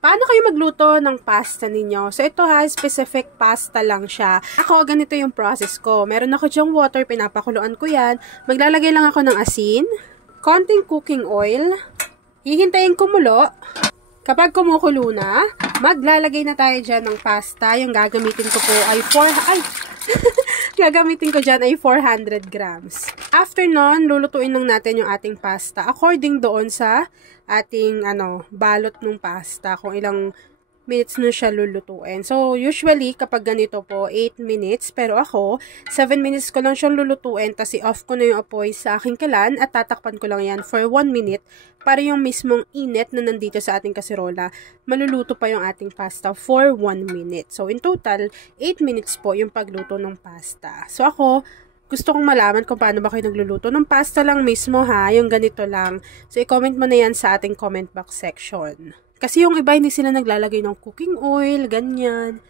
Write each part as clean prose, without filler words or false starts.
Paano kayo magluto ng pasta ninyo? So, ito ha, specific pasta lang siya. Ako, ganito yung process ko. Meron ako dyang water, pinapakuluan ko yan. Maglalagay lang ako ng asin, konting cooking oil, hihintayin kumulo. Kapag kumukulo na, maglalagay na tayo dyan ng pasta. Yung gagamitin ko po ay gagamitin ko dyan ay 400 grams. After nun, lulutuin lang natin yung ating pasta according doon sa ating balot ng pasta, kung ilang minutes na siya lulutuin. So, usually, kapag ganito po, 8 minutes. Pero ako, 7 minutes ko lang siyang lulutuin. Tapos, i-off ko na yung apoy sa aking kalan at tatakpan ko lang yan for 1 minute para yung mismong init na nandito sa ating kaserola, maluluto pa yung ating pasta for 1 minute. So, in total, 8 minutes po yung pagluto ng pasta. So, ako, gusto kong malaman kung paano ba kayo nagluluto ng pasta lang mismo ha, yung ganito lang. So, i-comment mo na yan sa ating comment box section. Kasi yung iba hindi sila naglalagay ng cooking oil, ganyan.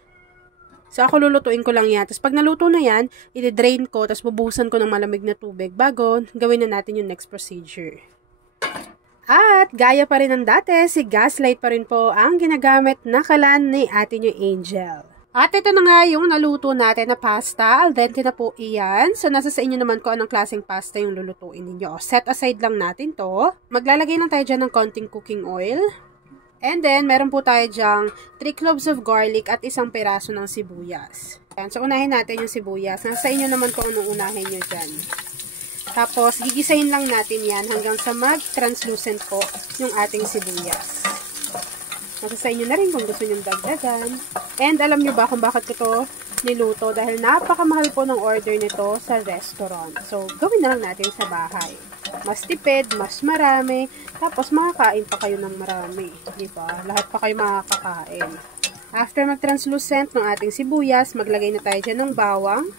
So, ako lulutuin ko lang yan. Tapos, pag naluto na yan, i-drain ko, tapos bubuhusan ko ng malamig na tubig bago gawin na natin yung next procedure. At, gaya pa rin ng dati, si Gaslight pa rin po ang ginagamit na kalan ni Ate New Angel. At ito na nga yung naluto natin na pasta. Al dente na po iyan. So, nasa sa inyo naman kung anong klaseng pasta yung lulutuin ninyo. Set aside lang natin to. Maglalagay lang tayo dyan ng konting cooking oil. And then, meron po tayo dyang 3 cloves of garlic at isang peraso ng sibuyas. Yan. So, unahin natin yung sibuyas. Nasa inyo naman kung anong unahin nyo dyan. Tapos, gigisahin lang natin yan hanggang sa mag-translucent po yung ating sibuyas. Nasa sa inyo na rin kung gusto nyo dagdagan. And alam nyo ba kung bakit ko to niluto? Dahil napakamahal po ng order nito sa restaurant. So, gawin na lang natin sa bahay. Mas tipid, mas marami. Tapos, makakain pa kayo ng marami. Diba? Lahat pa kayo makakain. After mag-translucent ng ating sibuyas, maglagay na tayo dyan ng bawang.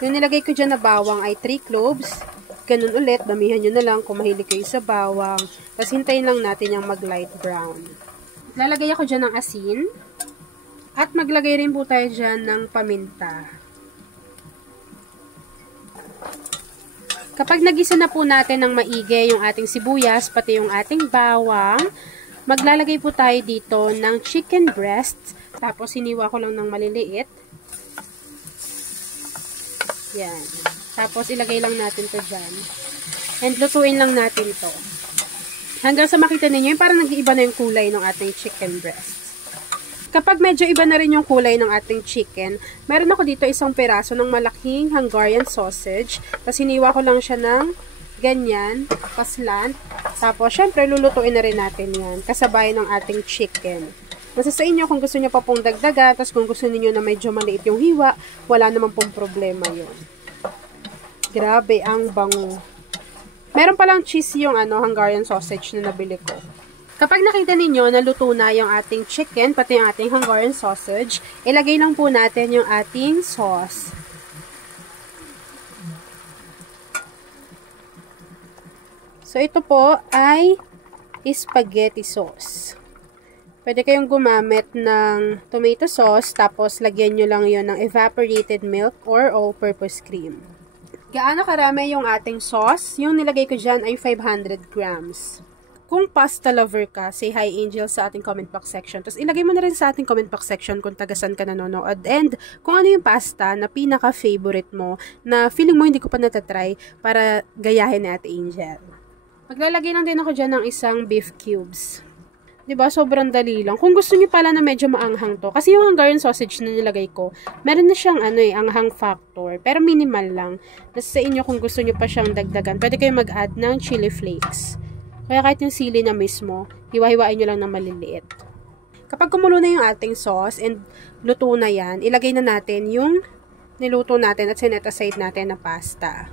Yung nilagay ko dyan na bawang ay 3 cloves. Ganun ulit, damihan nyo na lang kung mahilig kayo sa bawang. Tapos, hintayin lang natin yung mag-light brown. Lalagay ako dyan ng asin. At maglagay rin po tayo dyan ng paminta. Kapag nagisa na po natin ng maigi yung ating sibuyas, pati yung ating bawang, maglalagay po tayo dito ng chicken breast. Tapos, hiniwa ko lang ng maliliit. Yan. Tapos, ilagay lang natin to dyan. And, lutuin lang natin to. Hanggang sa makita ninyo, yung parang nag-iiba na yung kulay ng ating chicken breast. Kapag medyo iba na rin yung kulay ng ating chicken, meron ako dito isang peraso ng malaking Hungarian sausage. Tapos, hiniwa ko lang siya ng ganyan, paslant. Tapos, syempre, lulutuin na rin natin yan. Kasabay ng ating chicken. Nasa sa inyo kung gusto niyo pa pong dagdagan, tapos kung gusto niyo na medyo maliit yung hiwa, wala naman pong problema yun. Grabe, ang bango. Meron palang cheese yung Hungarian sausage na nabili ko. Kapag nakita ninyo na luto na yung ating chicken, pati yung ating Hungarian sausage, ilagay lang po natin yung ating sauce. So, ito po ay spaghetti sauce. Pwede kayong gumamit ng tomato sauce, tapos lagyan nyo lang yon ng evaporated milk or all-purpose cream. Gaano karami yung ating sauce? Yung nilagay ko dyan ay 500 grams. Kung pasta lover ka, say hi Angel sa ating comment box section. Tapos ilagay mo na rin sa ating comment box section kung tagasan ka nanonood. And kung ano yung pasta na pinaka-favorite mo, na feeling mo hindi ko pa natatry para gayahin ni Ate Angel. Maglalagay lang din ako dyan ng isang beef cubes. Diba? Sobrang dali lang. Kung gusto niyo pala na medyo maanghang to, kasi yung Hungarian sausage na nilagay ko, meron na siyang anghang factor, pero minimal lang. Nasa sa inyo kung gusto niyo pa siyang dagdagan, pwede kayo mag-add ng chili flakes. Kaya kahit yung sili na mismo, hiwa-hiwain nyo lang ng maliliit. Kapag kumulo na yung ating sauce and luto na yan, ilagay na natin yung niluto natin at sinet aside natin na pasta.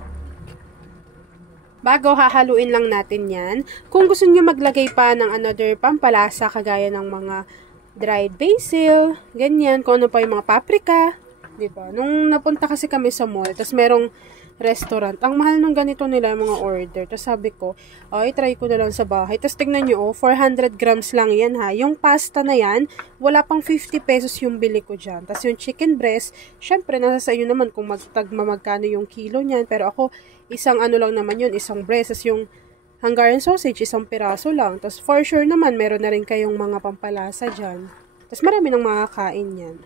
Bago, hahaluin lang natin yan. Kung gusto nyo maglagay pa ng another pampalasa, kagaya ng mga dried basil, ganyan, kung ano pa yung mga paprika, diba? Nung napunta kasi kami sa mall, tapos merong restaurant, ang mahal ng ganito nila mga order. Tapos sabi ko, ay, try ko na lang sa bahay. Tapos tignan nyo, 400 grams lang yan ha. Yung pasta na yan, wala pang 50 pesos yung bili ko dyan. Tapos yung chicken breast, syempre, nasa sa inyo naman kung magkano yung kilo niyan. Pero ako, isang lang naman yun, isang breast. Tapos yung Hungarian sausage, 1 piraso lang. Tapos for sure naman, meron na rin kayong mga pampalasa dyan. Tapos marami nang makakain yan.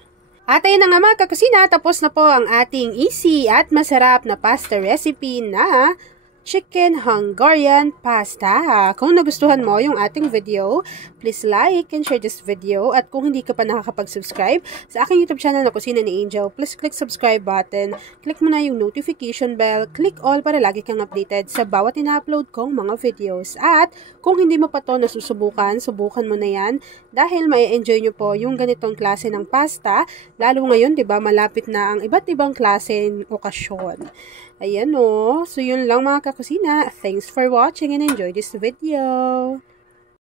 At ayun na nga mga kakusina, tapos na po ang ating easy at masarap na pasta recipe na chicken Hungarian pasta. Kung nagustuhan mo yung ating video, please like and share this video. At kung hindi ka pa nakakapag-subscribe sa aking YouTube channel na Kusina ni Angel, please click subscribe button. Click mo na yung notification bell. Click all para lagi kang updated sa bawat ina-upload kong mga videos. At kung hindi mo pa to nasusubukan, subukan mo na yan. Dahil may enjoy nyo po yung ganitong klase ng pasta. Lalo ngayon, di ba, malapit na ang iba't ibang klase ng okasyon. Ayan o. So, yun lang mga kakusina. Thanks for watching and enjoy this video.